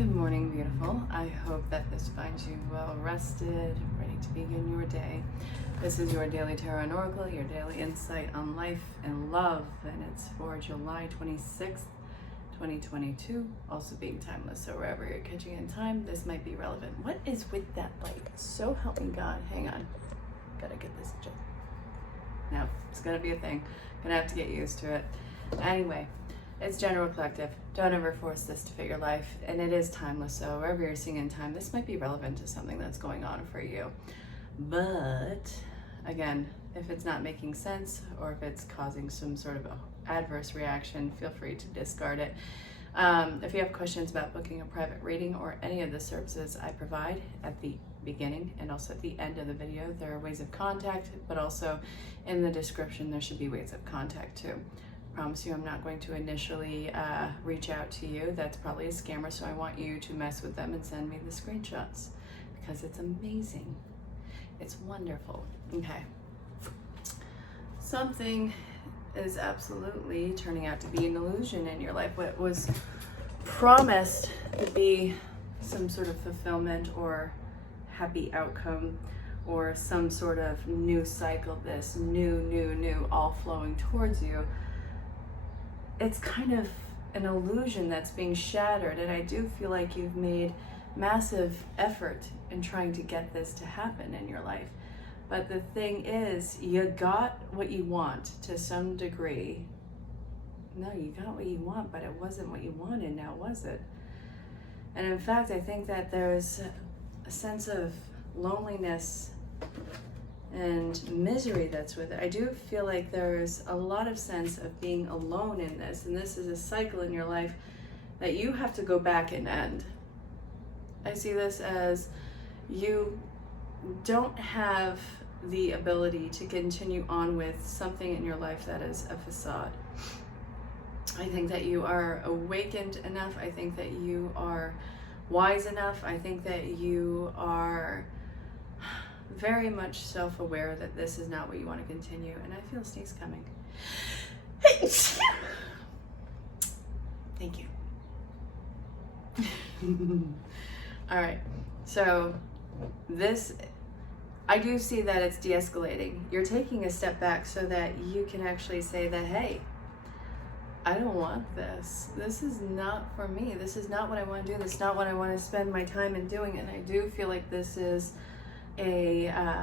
Good morning, beautiful. I hope that this finds you well rested, ready to begin your day. This is your daily tarot and oracle, your daily insight on life and love, and it's for July 26th, 2022, also being timeless. So wherever you're catching in time, this might be relevant. What is with that light? So help me God. Hang on. Gotta get this adjusted. No, it's gonna be a thing. Gonna have to get used to it. Anyway. It's general collective. Don't ever force this to fit your life. And it is timeless, so wherever you're seeing in time, this might be relevant to something that's going on for you. But again, if it's not making sense or if it's causing some sort of adverse reaction, feel free to discard it. If you have questions about booking a private reading or any of the services I provide at the beginning and also at the end of the video, there are ways of contact, but also in the description there should be ways of contact too. Promise you I'm not going to initially reach out to you. That's probably a scammer, so I want you to mess with them and send me the screenshots because it's amazing. It's wonderful. Okay. Something is absolutely turning out to be an illusion in your life. What was promised to be some sort of fulfillment or happy outcome or some sort of new cycle, this new, all flowing towards you, it's kind of an illusion that's being shattered, and I do feel like you've made massive effort in trying to get this to happen in your life. But the thing is, you got what you want to some degree. No, you got what you want, but it wasn't what you wanted now, was it? And in fact, I think that there's a sense of loneliness and misery that's with it. I do feel like there's a lot of sense of being alone in this, and this is a cycle in your life that you have to go back and end. I see this as you don't have the ability to continue on with something in your life that is a facade. I think that you are awakened enough. I think that you are wise enough. I think that you are very much self-aware that this is not what you want to continue, and I feel sneeze coming. Thank you. All right, so this, I do see that it's de-escalating. You're taking a step back so that you can actually say that, hey, I don't want this. This is not for me. This is not what I want to do. This is not what I want to spend my time in doing, and I do feel like this is I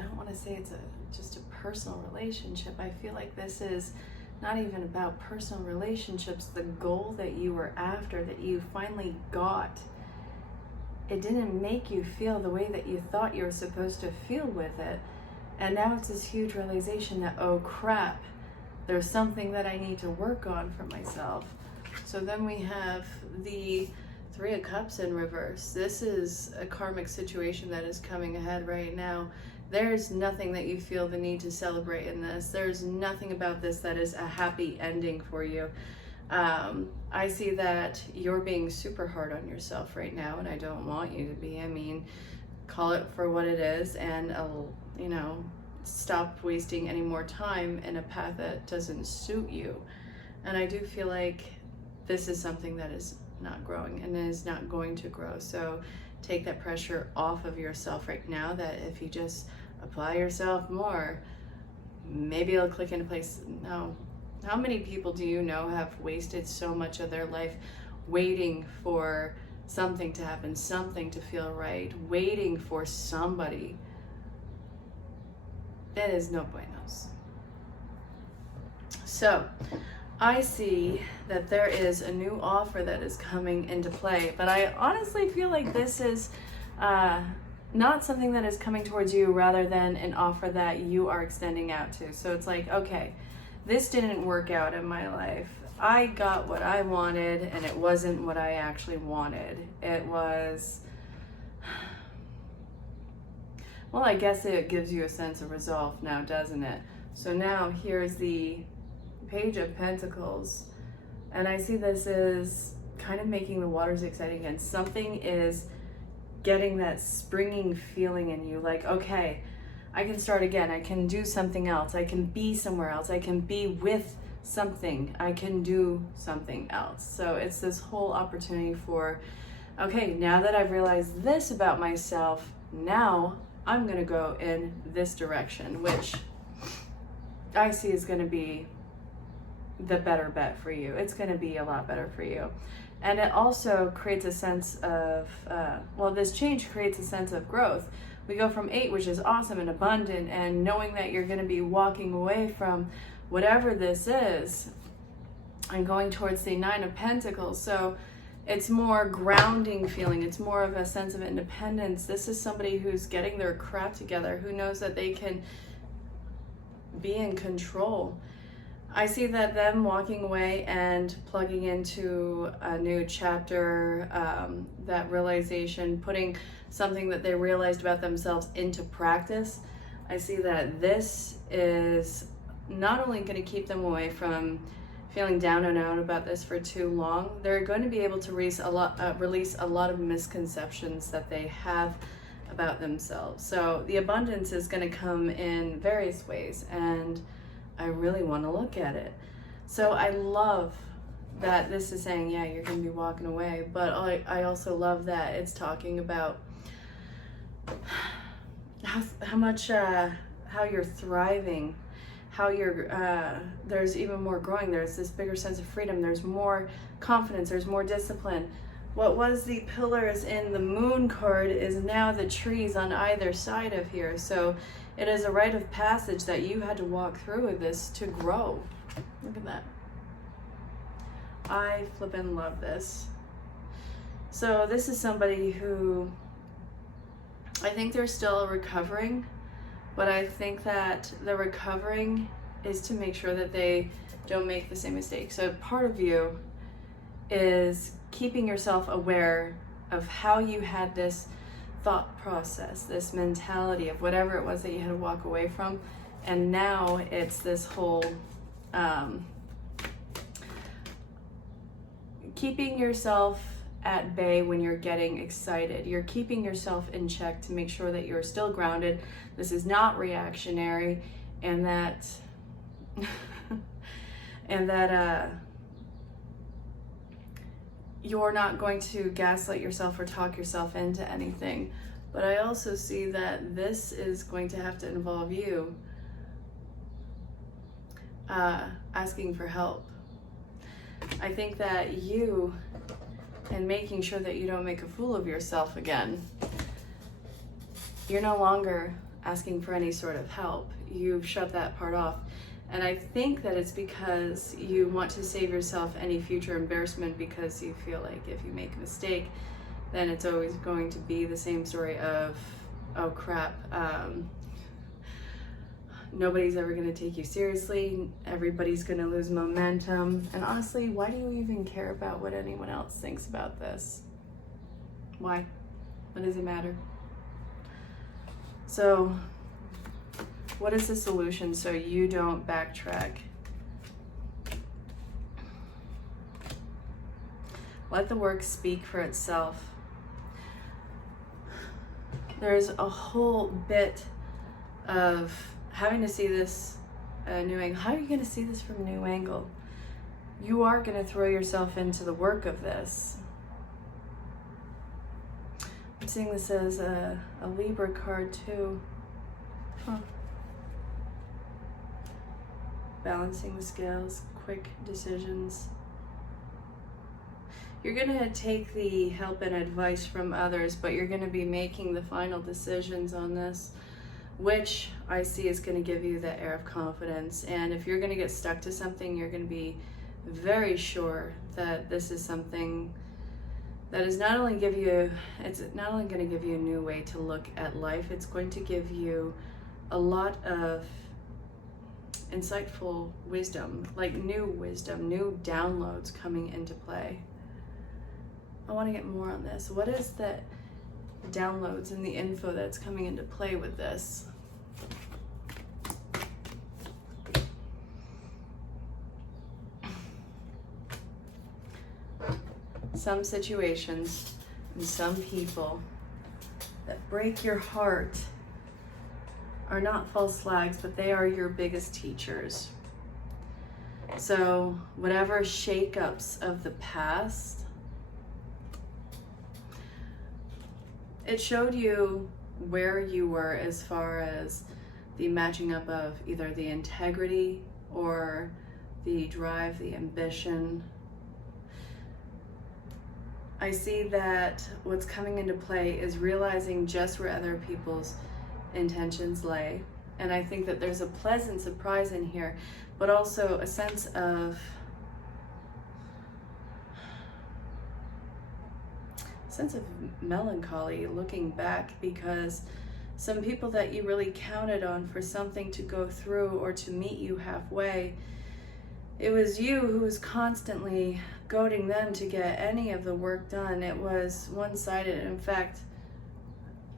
don't want to say it's just a personal relationship. I feel like this is not even about personal relationships. The goal that you were after, that you finally got, it didn't make you feel the way that you thought you were supposed to feel with it. And now it's this huge realization that, oh crap, there's something that I need to work on for myself. So then we have the Three of Cups in reverse. This is a karmic situation that is coming ahead right now. There's nothing that you feel the need to celebrate in this. There's nothing about this that is a happy ending for you. I see that you're being super hard on yourself right now, and I don't want you to be. I mean, call it for what it is, and you know, stop wasting any more time in a path that doesn't suit you. And I do feel like this is something that is not growing and is not going to grow. So take that pressure off of yourself right now, that if you just apply yourself more, maybe it'll click into place. No. How many people do you know have wasted so much of their life waiting for something to happen, something to feel right, waiting for somebody? That is no buenos. So I see that there is a new offer that is coming into play, but I honestly feel like this is not something that is coming towards you, rather than an offer that you are extending out to. So it's like, okay, this didn't work out in my life. I got what I wanted, and it wasn't what I actually wanted. It was, well, I guess it gives you a sense of resolve now, doesn't it? So now here's the Page of Pentacles, and I see this is kind of making the waters exciting again. Something is getting that springing feeling in you, like, okay, I can start again, I can do something else, I can be somewhere else, I can be with something. I can do something else. So it's this whole opportunity for, okay, now that I've realized this about myself, now I'm going to go in this direction, which I see is going to be the better bet for you. It's going to be a lot better for you. And it also creates a sense of, this change creates a sense of growth. We go from 8, which is awesome and abundant, and knowing that you're going to be walking away from whatever this is and going towards the 9 of Pentacles. So it's more grounding feeling. It's more of a sense of independence. This is somebody who's getting their crap together, who knows that they can be in control. I see that them walking away and plugging into a new chapter, that realization, putting something that they realized about themselves into practice. I see that this is not only going to keep them away from feeling down and out about this for too long, they're going to be able to release a lot of misconceptions that they have about themselves. So the abundance is going to come in various ways, and I really want to look at it. So I love that this is saying, yeah, you're going to be walking away, but I also love that it's talking about how you're thriving, how you're there's even more growing. There's this bigger sense of freedom. There's more confidence. There's more discipline. What was the pillars in the Moon card is now the trees on either side of here. So it is a rite of passage that you had to walk through with this to grow. Look at that. I flippin' love this. So this is somebody who, I think they're still recovering, but I think that the recovering is to make sure that they don't make the same mistake. So part of you is keeping yourself aware of how you had this thought process, this mentality of whatever it was that you had to walk away from, and now it's this whole keeping yourself at bay when you're getting excited. You're keeping yourself in check to make sure that you're still grounded. This is not reactionary, and that you're not going to gaslight yourself or talk yourself into anything. But I also see that this is going to have to involve you asking for help. I think that you, and making sure that you don't make a fool of yourself again, you're no longer asking for any sort of help. You've shut that part off. And I think that it's because you want to save yourself any future embarrassment, because you feel like if you make a mistake, then it's always going to be the same story of, oh crap, nobody's ever going to take you seriously, everybody's going to lose momentum. And honestly, why do you even care about what anyone else thinks about this? Why? What does it matter? So what is the solution so you don't backtrack? Let the work speak for itself. There's a whole bit of having to see this new angle. How are you going to see this from a new angle? You are going to throw yourself into the work of this. I'm seeing this as a Libra card too. Huh. Balancing the scales, quick decisions. You're going to take the help and advice from others, but you're going to be making the final decisions on this, which I see is going to give you that air of confidence. And if you're going to get stuck to something, you're going to be very sure that this is something that is not only going to give you a new way to look at life, it's going to give you a lot of insightful wisdom, like new downloads coming into play. I want to get more on this. What is the downloads and the info that's coming into play with this? Some situations and some people that break your heart are not false flags, but they are your biggest teachers. So whatever shakeups of the past, it showed you where you were as far as the matching up of either the integrity or the drive, the ambition. I see that what's coming into play is realizing just where other people's intentions lay. And I think that there's a pleasant surprise in here, but also a sense of melancholy looking back, because some people that you really counted on for something to go through or to meet you halfway, it was you who was constantly goading them to get any of the work done. It was one-sided. In fact,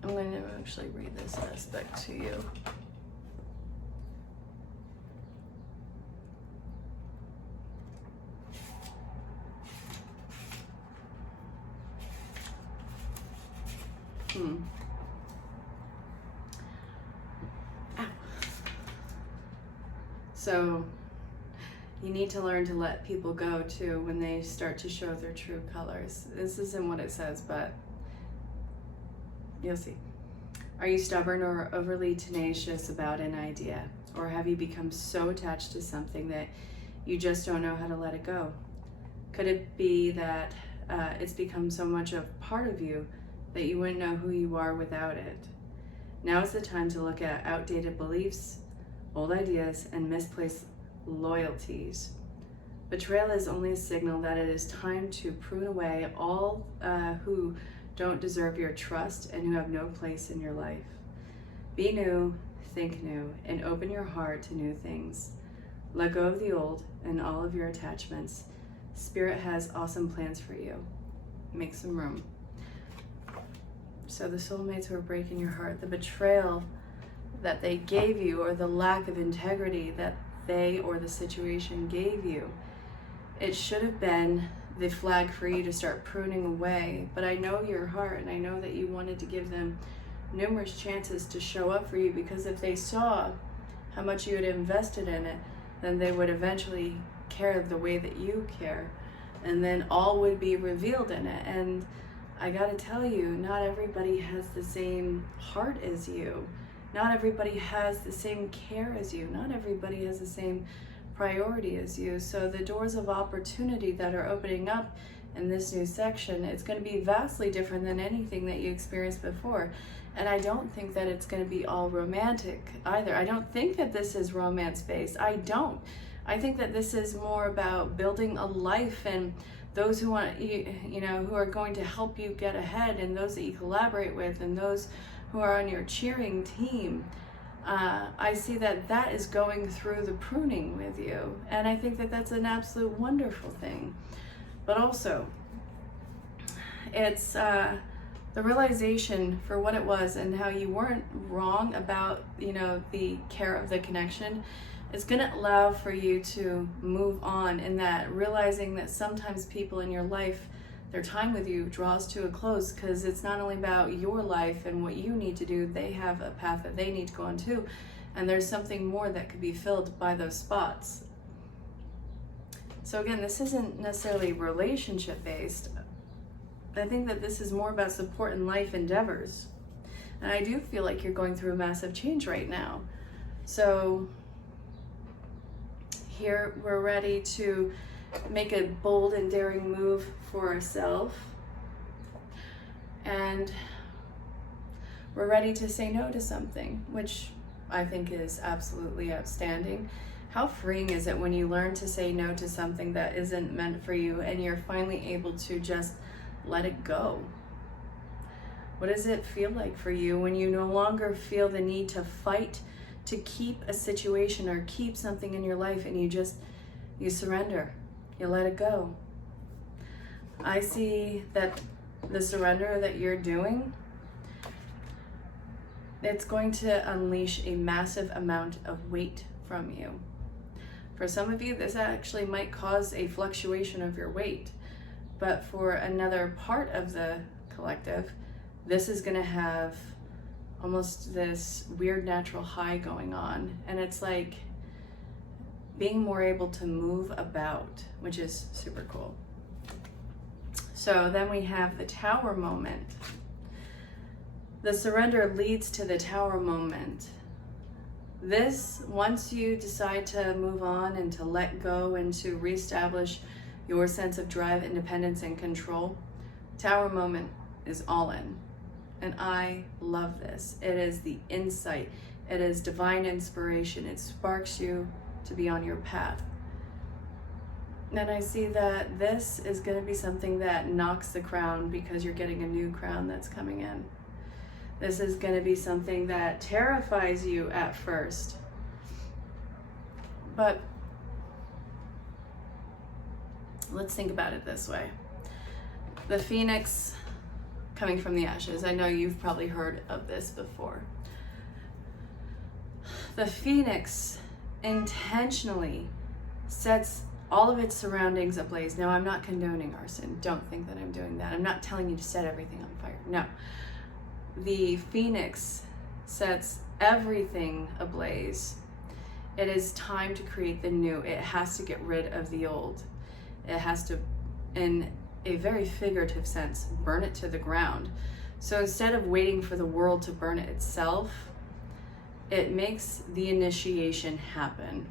I'm going to actually read this aspect to you. So you need to learn to let people go too when they start to show their true colors. This isn't what it says, but you'll see. Are you stubborn or overly tenacious about an idea? Or have you become so attached to something that you just don't know how to let it go? Could it be that it's become so much a part of you that you wouldn't know who you are without it? Now is the time to look at outdated beliefs, old ideas, and misplaced loyalties. Betrayal is only a signal that it is time to prune away all who don't deserve your trust and who have no place in your life. Be new, think new, and open your heart to new things. Let go of the old and all of your attachments. Spirit has awesome plans for you. Make some room. So the soulmates who are breaking your heart, the betrayal that they gave you, or the lack of integrity that they or the situation gave you, it should have been the flag for you to start pruning away. But I know your heart, and I know that you wanted to give them numerous chances to show up for you, because if they saw how much you had invested in it, then they would eventually care the way that you care, and then all would be revealed in it. And I gotta tell you, not everybody has the same heart as you. Not everybody has the same care as you. Not everybody has the same priority as you. So the doors of opportunity that are opening up in this new section, it's going to be vastly different than anything that you experienced before. And I don't think that it's going to be all romantic either. I don't think that this is romance-based. I don't. I think that this is more about building a life, and those who want you know, who are going to help you get ahead, and those that you collaborate with, and those who are on your cheering team. I see that that is going through the pruning with you, and I think that that's an absolute wonderful thing. But also, it's the realization for what it was and how you weren't wrong about, you know, the care of the connection. It's going to allow for you to move on, in that realizing that sometimes people in your life, their time with you draws to a close, because it's not only about your life and what you need to do. They have a path that they need to go on too, and there's something more that could be filled by those spots. So again, this isn't necessarily relationship based. I think that this is more about support in life endeavors, and I do feel like you're going through a massive change right now. So here we're ready to make a bold and daring move for ourselves, and we're ready to say no to something, which I think is absolutely outstanding. How freeing is it when you learn to say no to something that isn't meant for you, and you're finally able to just let it go? What does it feel like for you when you no longer feel the need to fight to keep a situation or keep something in your life, and you surrender? You let it go. I see that the surrender that you're doing, it's going to unleash a massive amount of weight from you. For some of you, this actually might cause a fluctuation of your weight. But for another part of the collective, this is going to have almost this weird natural high going on. And it's like being more able to move about, which is super cool. So then we have the Tower moment. The surrender leads to the Tower moment. This, once you decide to move on and to let go and to reestablish your sense of drive, independence, and control, Tower moment is all in. And I love this. It is the insight. It is divine inspiration. It sparks you to be on your path. And I see that this is going to be something that knocks the crown, because you're getting a new crown that's coming in. This is going to be something that terrifies you at first. But let's think about it this way. The phoenix coming from the ashes. I know you've probably heard of this before. The phoenix intentionally sets all of its surroundings ablaze. Now, I'm not condoning arson. Don't think that I'm doing that. I'm not telling you to set everything on fire. No. The phoenix sets everything ablaze. It is time to create the new. It has to get rid of the old. It has to, in a very figurative sense, burn it to the ground. So instead of waiting for the world to burn it itself, it makes the initiation happen.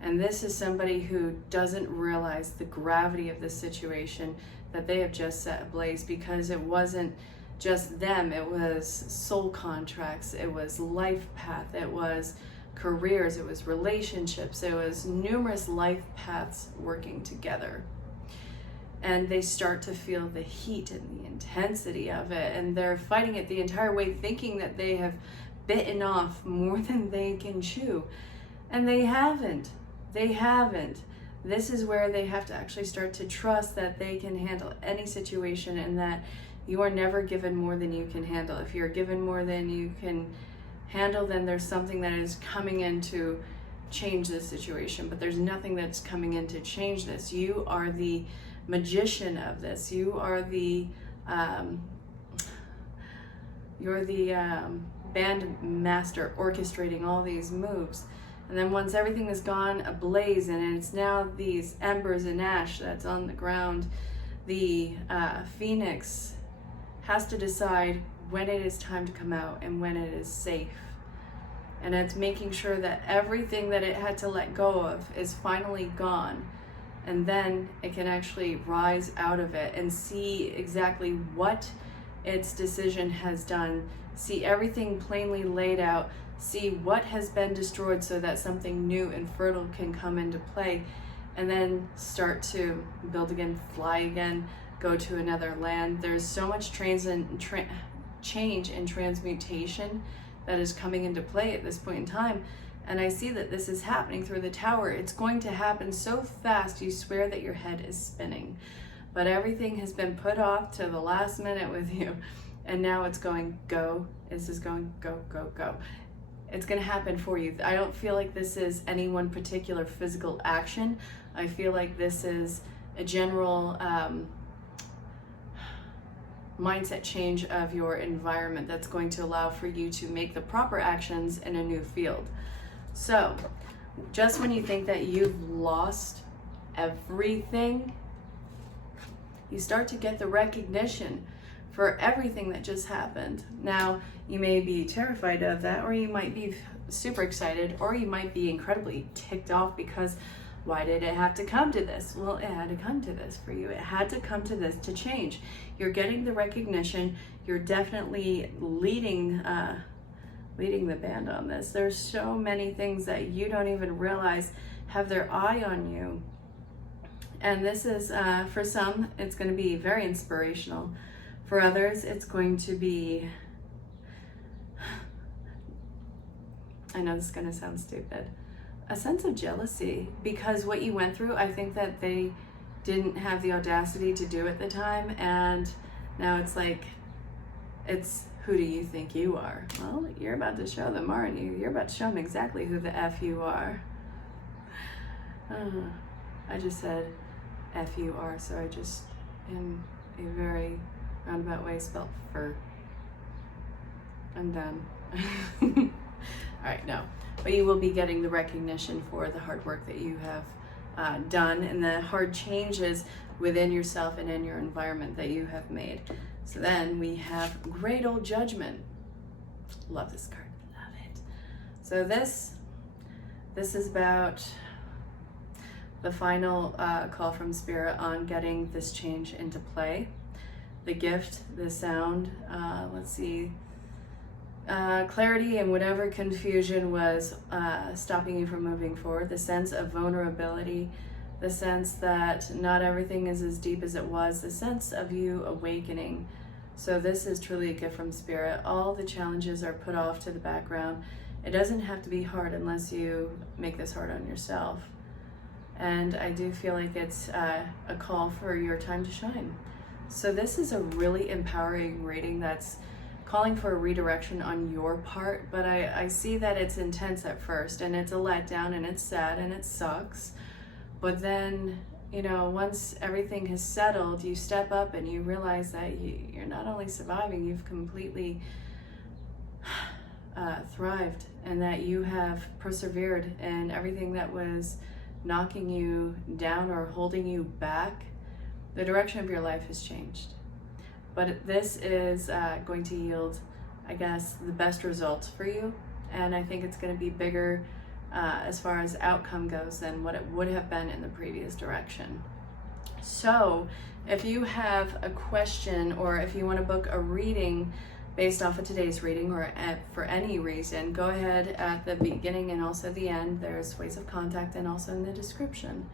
And this is somebody who doesn't realize the gravity of the situation that they have just set ablaze, because it wasn't just them, it was soul contracts, it was life path, it was careers, it was relationships, it was numerous life paths working together. And they start to feel the heat and the intensity of it, and they're fighting it the entire way, thinking that they have bitten off more than they can chew. And they haven't. They haven't. This is where they have to actually start to trust that they can handle any situation, and that you are never given more than you can handle. If you're given more than you can handle, then there's something that is coming in to change the situation, but there's nothing that's coming in to change this. You are the magician of this. You are the band master orchestrating all these moves. And then once everything is gone ablaze and it's now these embers and ash that's on the ground, the phoenix has to decide when it is time to come out and when it is safe. And it's making sure that everything that it had to let go of is finally gone. And then it can actually rise out of it and see exactly what its decision has done, see everything plainly laid out, see what has been destroyed so that something new and fertile can come into play, and then start to build again, fly again, go to another land. There's so much change and transmutation that is coming into play at this point in time. And I see that this is happening through the tower. It's going to happen so fast, you swear that your head is spinning. But everything has been put off to the last minute with you. And now it's going go. This is going go, go, go. It's going to happen for you. I don't feel like this is any one particular physical action. I feel like this is a general mindset change of your environment that's going to allow for you to make the proper actions in a new field. So just when you think that you've lost everything, you start to get the recognition for everything that just happened. Now, you may be terrified of that, or you might be super excited, or you might be incredibly ticked off because why did it have to come to this? Well, it had to come to this for you. It had to come to this to change. You're getting the recognition. You're definitely leading the band on this. There's so many things that you don't even realize have their eye on you. And this is, for some, it's going to be very inspirational. For others, it's going to be, I know this is going to sound stupid, a sense of jealousy, because what you went through, I think that they didn't have the audacity to do at the time, and now it's like, it's who do you think you are? Well, you're about to show them, aren't you? You're about to show them exactly who the F you are. I just said F you are, so I just, in a very roundabout way, spelled fur. I'm done. All right, no. But you will be getting the recognition for the hard work that you have done and the hard changes within yourself and in your environment that you have made. So then we have Great Old Judgment. Love this card, love it. So this is about the final call from Spirit on getting this change into play. The gift, the sound, let's see, clarity and whatever confusion was stopping you from moving forward, the sense of vulnerability, the sense that not everything is as deep as it was, the sense of you awakening. So this is truly a gift from Spirit. All the challenges are put off to the background. It doesn't have to be hard unless you make this hard on yourself. And I do feel like it's a call for your time to shine. So this is a really empowering reading that's calling for a redirection on your part, but I see that it's intense at first and it's a letdown and it's sad and it sucks. But then, you know, once everything has settled, you step up and you realize that you're not only surviving, you've completely thrived, and that you have persevered, and everything that was knocking you down or holding you back, the direction of your life has changed. But this is going to yield, I guess, the best results for you. And I think it's going to be bigger as far as outcome goes than what it would have been in the previous direction. So if you have a question, or if you want to book a reading based off of today's reading, or for any reason, go ahead at the beginning and also the end. There's ways of contact and also in the description,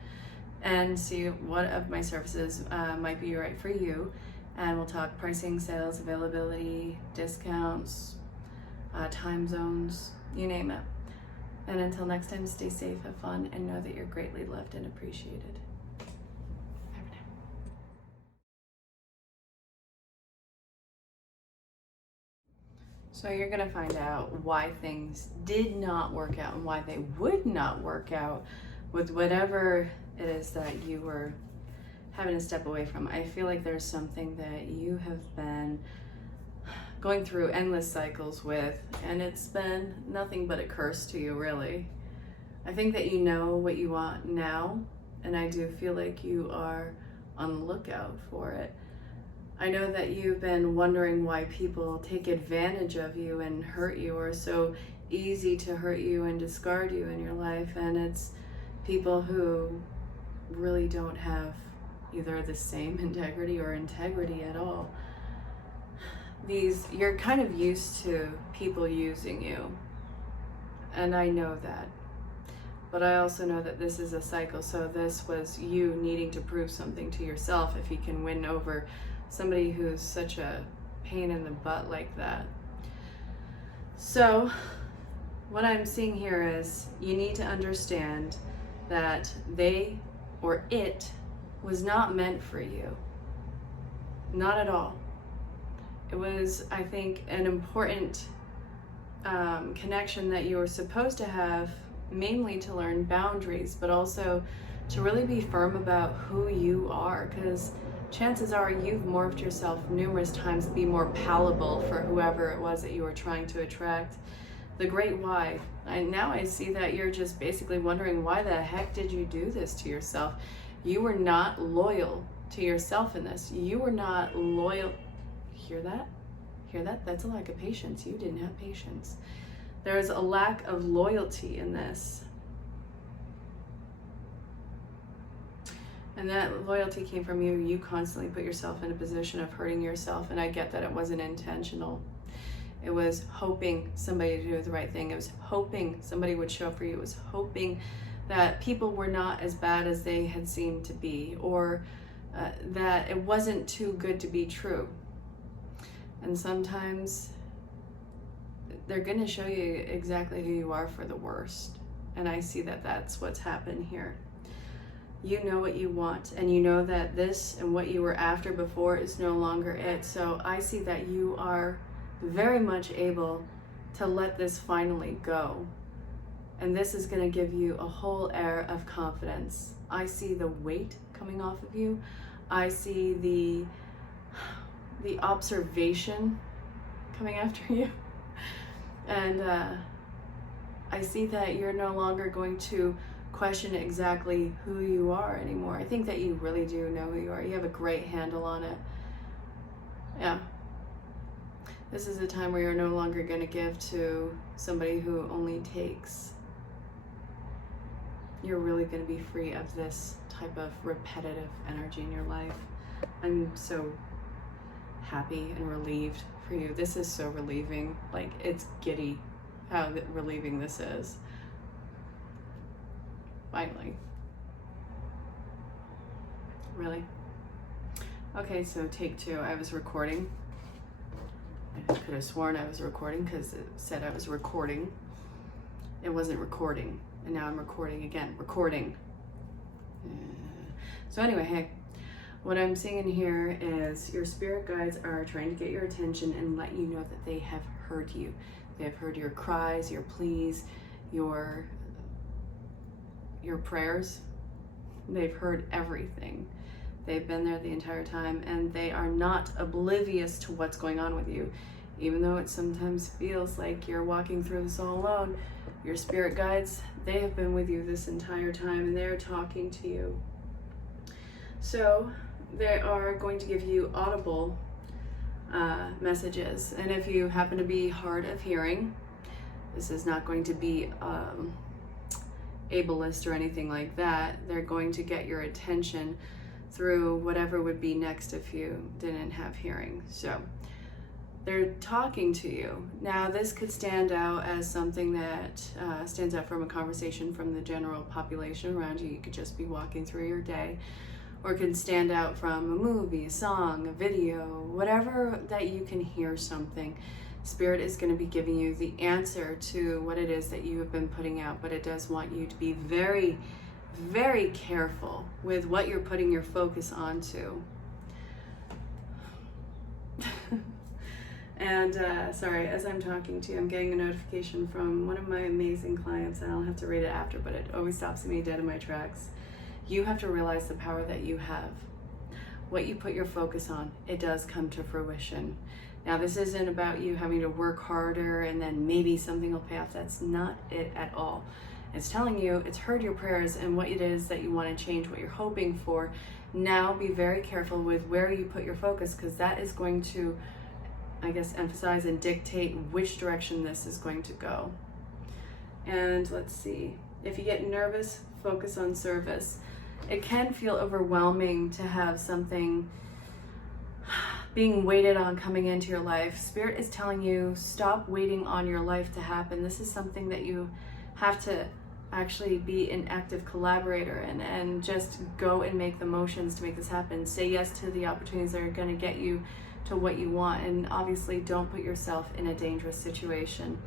and see what of my services might be right for you. And we'll talk pricing, sales, availability, discounts, time zones, you name it. And until next time, stay safe, have fun, and know that you're greatly loved and appreciated. Bye for now. So you're gonna find out why things did not work out and why they would not work out with whatever it is that you were having to step away from. I feel like there's something that you have been going through endless cycles with, and it's been nothing but a curse to you, really. I think that you know what you want now, and I do feel like you are on the lookout for it. I know that you've been wondering why people take advantage of you and hurt you, or so easy to hurt you and discard you in your life, and it's people who really don't have either the same integrity or integrity at all. You're kind of used to people using you, and I know that, but I also know that this is a cycle. So this was you needing to prove something to yourself if you can win over somebody who's such a pain in the butt like that. So what I'm seeing here is you need to understand that they or it was not meant for you. Not at all. It was, I think, an important connection that you were supposed to have, mainly to learn boundaries, but also to really be firm about who you are, because chances are you've morphed yourself numerous times to be more palatable for whoever it was that you were trying to attract. The great why. Now I see that you're just basically wondering, why the heck did you do this to yourself? You were not loyal to yourself in this. You were not loyal. Hear that? Hear that? That's a lack of patience. You didn't have patience. There's a lack of loyalty in this. And that loyalty came from you. You constantly put yourself in a position of hurting yourself. And I get that it wasn't intentional. It was hoping somebody to do the right thing. It was hoping somebody would show up for you. It was hoping that people were not as bad as they had seemed to be, or that it wasn't too good to be true. And sometimes they're going to show you exactly who you are for the worst. And I see that that's what's happened here. You know what you want, and you know that this and what you were after before is no longer it. So I see that you are very much able to let this finally go. And this is going to give you a whole air of confidence. I see the weight coming off of you. I see the observation coming after you. And I see that you're no longer going to question exactly who you are anymore. I think that you really do know who you are. You have a great handle on it. Yeah. This is a time where you're no longer going to give to somebody who only takes. You're really going to be free of this type of repetitive energy in your life. I'm so happy and relieved for you. This is so relieving. Like, it's giddy how relieving this is. Finally. Really? Okay, so take 2. I was recording. I could have sworn I was recording because it said I was recording. It wasn't recording. And now I'm recording again. Recording. So anyway, hey, what I'm seeing in here is your spirit guides are trying to get your attention and let you know that they have heard you. They have heard your cries, your pleas, your prayers. They've heard everything. They've been there the entire time, and they are not oblivious to what's going on with you. Even though it sometimes feels like you're walking through this all alone, your spirit guides, they have been with you this entire time, and they're talking to you. So they are going to give you audible messages. And if you happen to be hard of hearing, this is not going to be ableist or anything like that. They're going to get your attention through whatever would be next if you didn't have hearing. So they're talking to you. Now, this could stand out as something that stands out from a conversation from the general population around you. You could just be walking through your day, or it can stand out from a movie, a song, a video, whatever that you can hear something. Spirit is going to be giving you the answer to what it is that you have been putting out, but it does want you to be very, very careful with what you're putting your focus onto. And sorry, as I'm talking to you, I'm getting a notification from one of my amazing clients, and I'll have to read it after, but it always stops me dead in my tracks. You have to realize the power that you have. What you put your focus on, it does come to fruition. Now, this isn't about you having to work harder and then maybe something will pay off. That's not it at all. It's telling you, it's heard your prayers and what it is that you want to change, what you're hoping for. Now, be very careful with where you put your focus, because that is going to, I guess, emphasize and dictate which direction this is going to go. And let's see. If you get nervous, focus on service. It can feel overwhelming to have something being waited on coming into your life. Spirit is telling you, stop waiting on your life to happen. This is something that you have to actually be an active collaborator in, and just go and make the motions to make this happen. Say yes to the opportunities that are going to get you to what you want, and obviously don't put yourself in a dangerous situation.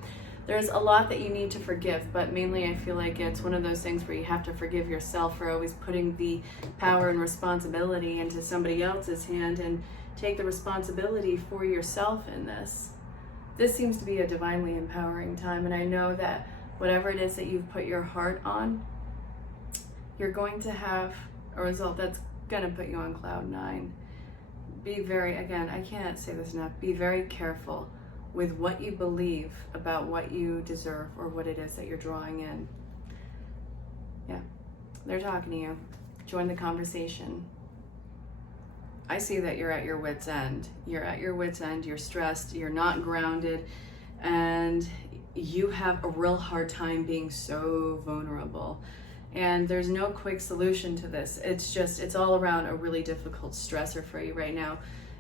There's a lot that you need to forgive, but mainly I feel like it's one of those things where you have to forgive yourself for always putting the power and responsibility into somebody else's hand, and take the responsibility for yourself in this. This seems to be a divinely empowering time, and I know that whatever it is that you've put your heart on, you're going to have a result that's going to put you on cloud 9. Be very, again, I can't say this enough, be very careful with what you believe about what you deserve or what it is that you're drawing in. Yeah, they're talking to you. Join the conversation. I see that you're at your wit's end. You're at your wit's end, you're stressed, you're not grounded, and you have a real hard time being so vulnerable. And there's no quick solution to this. It's all around a really difficult stressor for you right now.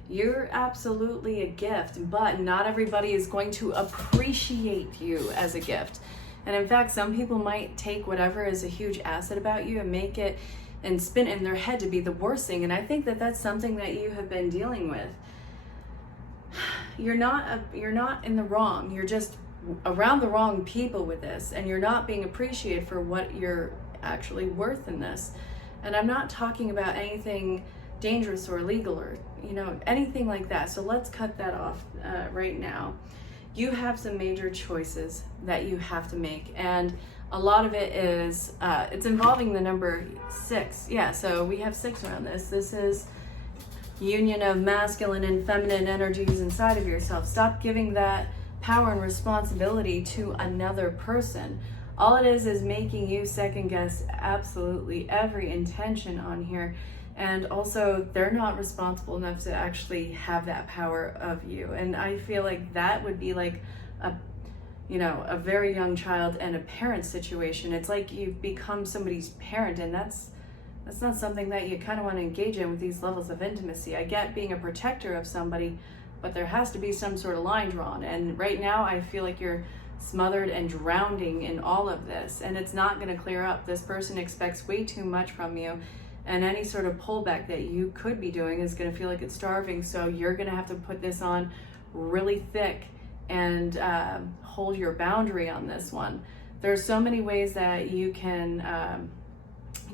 You're absolutely a gift, but not everybody is going to appreciate you as a gift. And in fact, some people might take whatever is a huge asset about you and make it and spin it in their head to be the worst thing. And I think that that's something that you have been dealing with. You're not in the wrong. You're just around the wrong people with this, and you're not being appreciated for what you're actually worth in this. And I'm not talking about anything dangerous or illegal or anything like that. So let's cut that off right now. You have some major choices that you have to make, and a lot of it is it's involving the number 6. Yeah, so we have 6 around this. This is union of masculine and feminine energies inside of yourself. Stop giving that power and responsibility to another person. All it is making you second guess absolutely every intention on here. And also, they're not responsible enough to actually have that power of you. And I feel like that would be like a very young child and a parent situation. It's like you've become somebody's parent, and that's not something that you kind of want to engage in with these levels of intimacy. I get being a protector of somebody, but there has to be some sort of line drawn. And right now, I feel like you're smothered and drowning in all of this, and it's not going to clear up. This person expects way too much from you, and any sort of pullback that you could be doing is going to feel like it's starving. So you're going to have to put this on really thick and hold your boundary on this one. There's so many ways that you can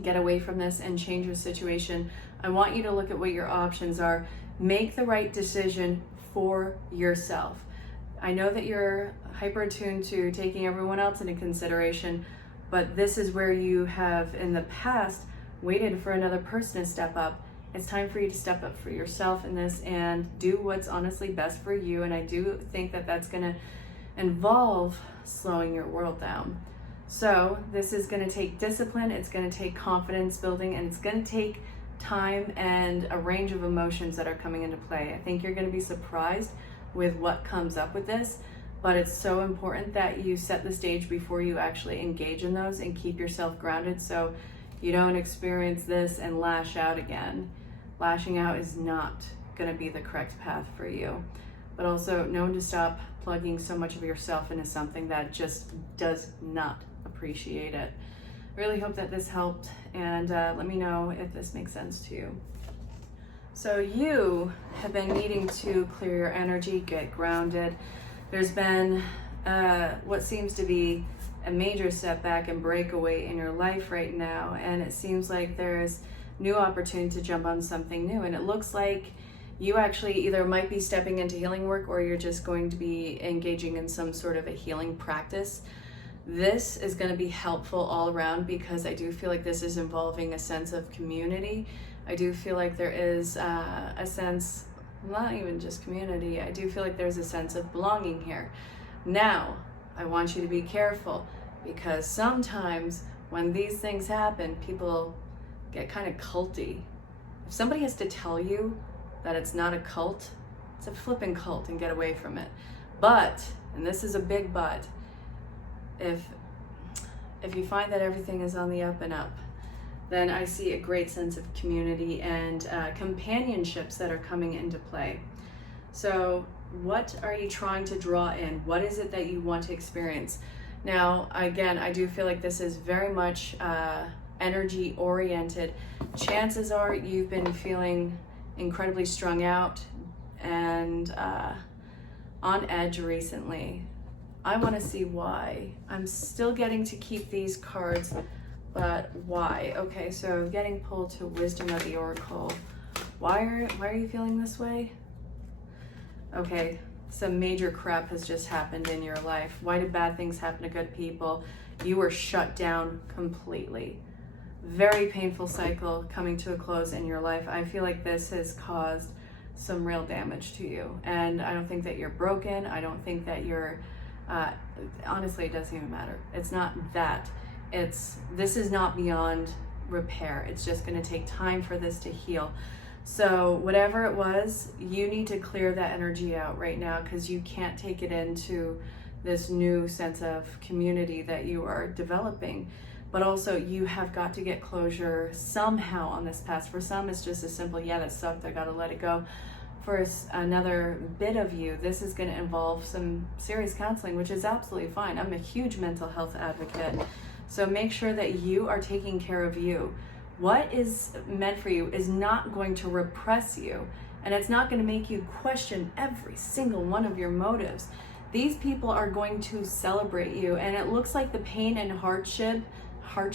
get away from this and change your situation. I want you to look at what your options are. Make the right decision for yourself. I know that you're hyper attuned to taking everyone else into consideration, but this is where you have in the past waited for another person to step up. It's time for you to step up for yourself in this and do what's honestly best for you. And I do think that that's going to involve slowing your world down. So this is going to take discipline, it's going to take confidence building, and it's going to take time and a range of emotions that are coming into play. I think you're going to be surprised with what comes up with this, but it's so important that you set the stage before you actually engage in those and keep yourself grounded so you don't experience this and lash out again. Lashing out is not going to be the correct path for you. But also know to stop plugging so much of yourself into something that just does not appreciate it. Really hope that this helped, and let me know if this makes sense to you. So you have been needing to clear your energy, get grounded. There's been what seems to be a major setback and breakaway in your life right now, and it seems like there's new opportunity to jump on something new. And it looks like you actually either might be stepping into healing work, or you're just going to be engaging in some sort of a healing practice. This is going to be helpful all around, because I do feel like this is involving a sense of community. I do feel like there is a sense, not even just community, I do feel like there's a sense of belonging here. Now, I want you to be careful, because sometimes when these things happen, people get kind of culty. If somebody has to tell you that it's not a cult, it's a flipping cult, and get away from it. But, and this is a big but, if you find that everything is on the up and up, then I see a great sense of community and companionships that are coming into play. So what are you trying to draw in? What is it that you want to experience? Now, again, I do feel like this is very much energy oriented. Chances are you've been feeling incredibly strung out and on edge recently. I want to see why. I'm still getting to keep these cards, but why? Okay, so getting pulled to Wisdom of the Oracle. Why are you feeling this way? Okay, some major crap has just happened in your life. Why do bad things happen to good people? You were shut down completely. Very painful cycle coming to a close in your life. I feel like this has caused some real damage to you. And I don't think that you're broken. I don't think that you're, honestly, it doesn't even matter. It's not that. This is not beyond repair. It's just going to take time for this to heal. So whatever it was, you need to clear that energy out right now, because you can't take it into this new sense of community that you are developing. But also, you have got to get closure somehow on this past. For some, it's just a simple, yeah, that sucked, I gotta let it go. For another bit of you, this is going to involve some serious counseling, which is absolutely fine. I'm a huge mental health advocate. So make sure that you are taking care of you. What is meant for you is not going to repress you, and it's not going to make you question every single one of your motives. These people are going to celebrate you, and it looks like the pain and hardship. Why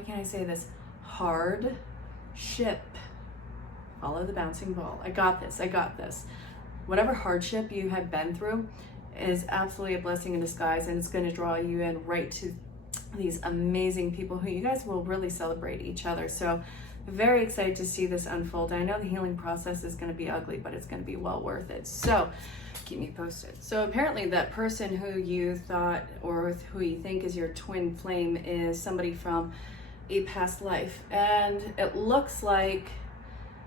can't I say this? Hardship. Follow the bouncing ball. I got this. Whatever hardship you have been through is absolutely a blessing in disguise, and it's going to draw you in right to these amazing people who you guys will really celebrate each other. So very excited to see this unfold. I know the healing process is going to be ugly, but it's going to be well worth it. So keep me posted. So apparently that person who you thought or who you think is your twin flame is somebody from a past life. And it looks like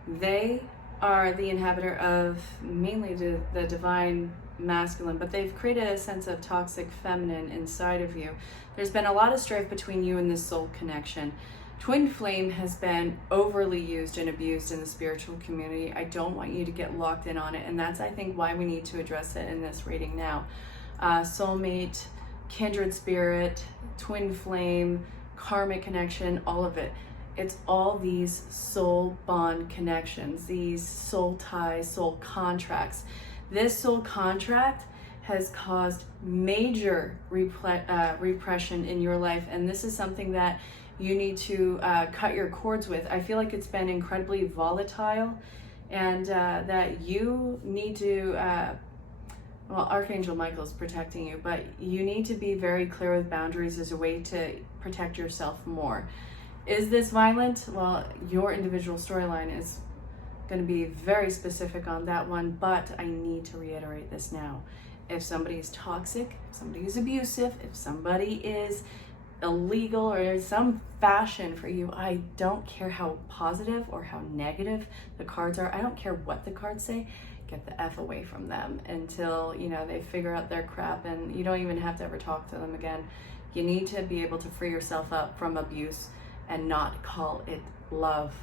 they are the inhabitor of mainly the divine masculine, but they've created a sense of toxic feminine inside of you. There's been a lot of strife between you and this soul connection. Twin flame has been overly used and abused in the spiritual community. I don't want you to get locked in on it, and that's, I think, why we need to address it in this reading now. Soulmate, kindred spirit, twin flame, karmic connection, all of it. It's all these soul bond connections, these soul ties, soul contracts. This soul contract has caused major repression in your life, and this is something that you need to cut your cords with. I feel like it's been incredibly volatile, and that you need to, well, Archangel Michael is protecting you, but you need to be very clear with boundaries as a way to protect yourself more. Is this violent? Well, your individual storyline is going to be very specific on that one, but I need to reiterate this now. If somebody is toxic, if somebody is abusive, if somebody is illegal or in some fashion for you, I don't care how positive or how negative the cards are. I don't care what the cards say. Get the F away from them until, you know, they figure out their crap, and you don't even have to ever talk to them again. You need to be able to free yourself up from abuse and not call it love,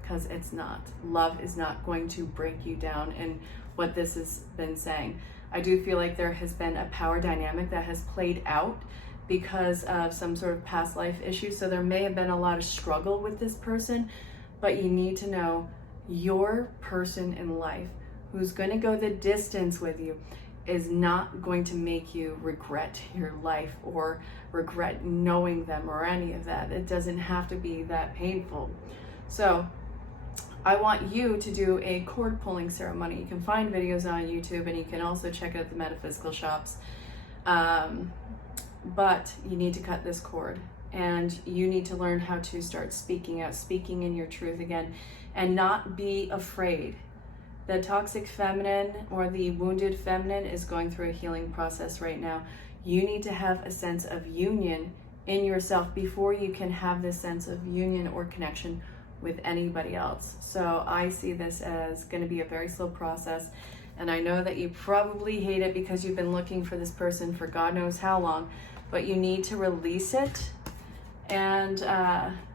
because it's not. Love is not going to break you down, and what this has been saying. I do feel like there has been a power dynamic that has played out because of some sort of past life issue. So there may have been a lot of struggle with this person, but you need to know your person in life who's going to go the distance with you is not going to make you regret your life or regret knowing them or any of that. It doesn't have to be that painful. So I want you to do a cord pulling ceremony. You can find videos on YouTube, and you can also check it at the metaphysical shops. But you need to cut this cord, and you need to learn how to start speaking out, speaking in your truth again, and not be afraid. The toxic feminine or the wounded feminine is going through a healing process right now. You need to have a sense of union in yourself before you can have this sense of union or connection with anybody else. So I see this as going to be a very slow process, and I know that you probably hate it because you've been looking for this person for God knows how long, but you need to release it and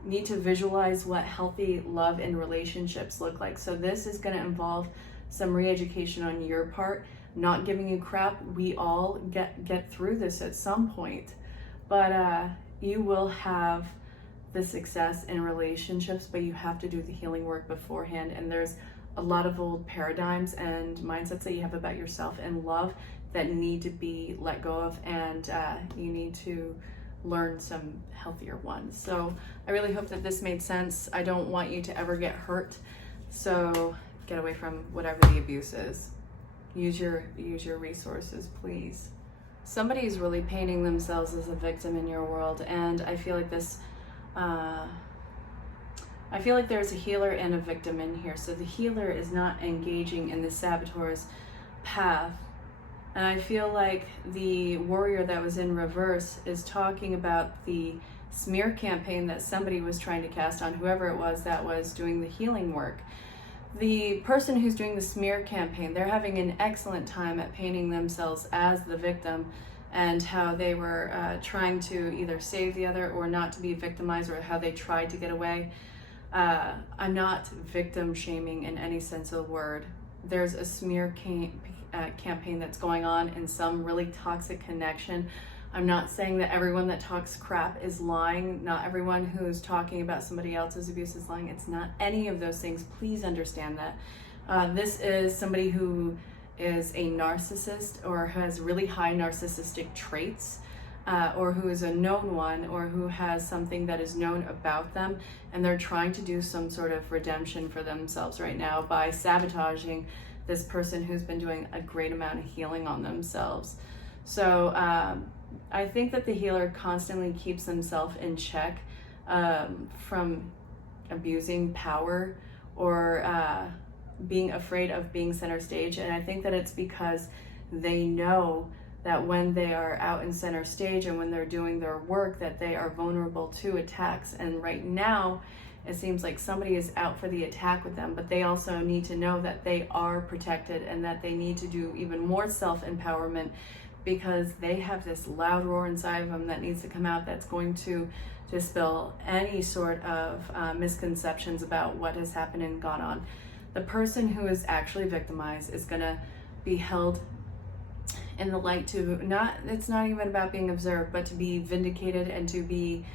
need to visualize what healthy love and relationships look like. So this is going to involve some re-education on your part, not giving you crap. We all get through this at some point, but you will have the success in relationships, but you have to do the healing work beforehand. And there's a lot of old paradigms and mindsets that you have about yourself and love that need to be let go of, and you need to learn some healthier ones. So I really hope that this made sense. I don't want you to ever get hurt, so get away from whatever the abuse is. Use your resources, please. Somebody's really painting themselves as a victim in your world, and I feel like this I feel like there's a healer and a victim in here. So the healer is not engaging in the saboteur's path. And I feel like the warrior that was in reverse is talking about the smear campaign that somebody was trying to cast on whoever it was that was doing the healing work. The person who's doing the smear campaign, they're having an excellent time at painting themselves as the victim, and how they were trying to either save the other or not to be victimized, or how they tried to get away. I'm not victim shaming in any sense of the word. There's a smear campaign that's going on in some really toxic connection. I'm not saying that everyone that talks crap is lying. Not everyone who's talking about somebody else's abuse is lying. It's not any of those things. Please understand that. This is somebody who is a narcissist or has really high narcissistic traits, or who is a known one, or who has something that is known about them, and they're trying to do some sort of redemption for themselves right now by sabotaging this person who's been doing a great amount of healing on themselves. So I think that the healer constantly keeps themselves in check from abusing power or being afraid of being center stage. And I think that it's because they know that when they are out in center stage and when they're doing their work, that they are vulnerable to attacks. And right now, it seems like somebody is out for the attack with them, but they also need to know that they are protected and that they need to do even more self-empowerment, because they have this loud roar inside of them that needs to come out, that's going to dispel any sort of misconceptions about what has happened and gone on. The person who is actually victimized is going to be held in the light to it's not even about being observed, but to be vindicated and to be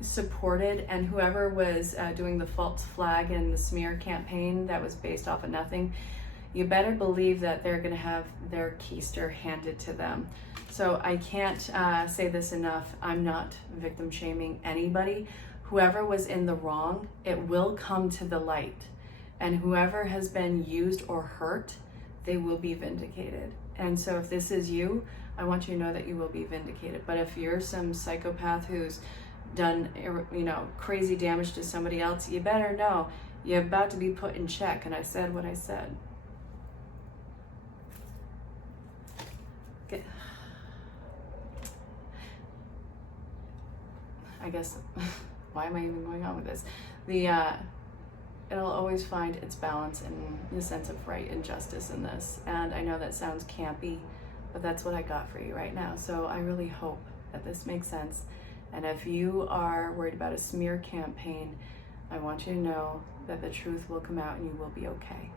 supported. And whoever was doing the false flag and the smear campaign that was based off of nothing, you better believe that they're going to have their keister handed to them. So I can't say this enough. I'm not victim shaming anybody. Whoever was in the wrong, it will come to the light. And whoever has been used or hurt, they will be vindicated. And so if this is you, I want you to know that you will be vindicated. But if you're some psychopath who's done, crazy damage to somebody else, you better know you're about to be put in check. And I said what I said. Okay. I guess, why am I even going on with this? It'll always find its balance in the sense of right and justice in this. And I know that sounds campy, but that's what I got for you right now. So I really hope that this makes sense. And if you are worried about a smear campaign, I want you to know that the truth will come out and you will be okay.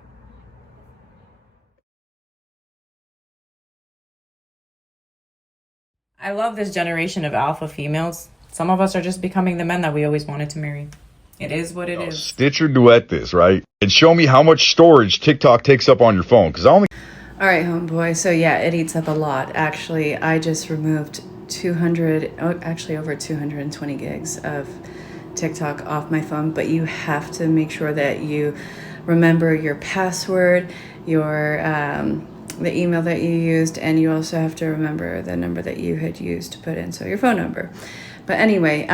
I love this generation of alpha females. Some of us are just becoming the men that we always wanted to marry. It is what it is. Stitch or duet this, right? And show me how much storage TikTok takes up on your phone, because I only... All right, homeboy. So yeah, it eats up a lot. Actually, I just removed over 220 gigs of TikTok off my phone, but you have to make sure that you remember your password, your the email that you used, and you also have to remember the number that you had used to put in, so your phone number. But anyway,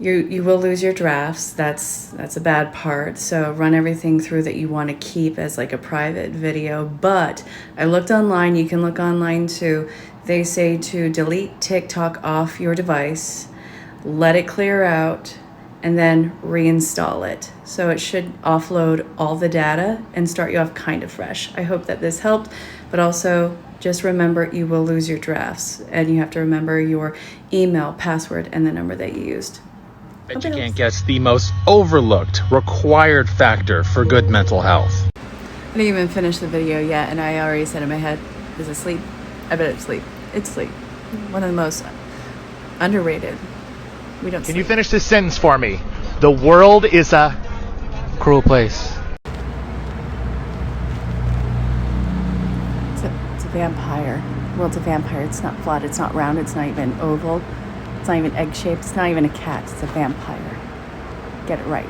you will lose your drafts. That's a bad part. So run everything through that you want to keep as like a private video. But I looked online. You can look online too. They say to delete TikTok off your device, let it clear out, and then reinstall it. So it should offload all the data and start you off kind of fresh. I hope that this helped, but also just remember you will lose your drafts, and you have to remember your email, password, and the number that you used. Bet you can't guess the most overlooked required factor for good mental health. I didn't even finish the video yet, and I already said in my head, is it sleep? I bet it's sleep. It's sleep. One of the most underrated. We don't Can sleep. you finish this sentence for me? The world is a cruel place. It's a vampire. Well, it's a vampire. It's not flat. It's not round. It's not even oval. It's not even egg-shaped. It's not even a cat. It's a vampire. Get it right.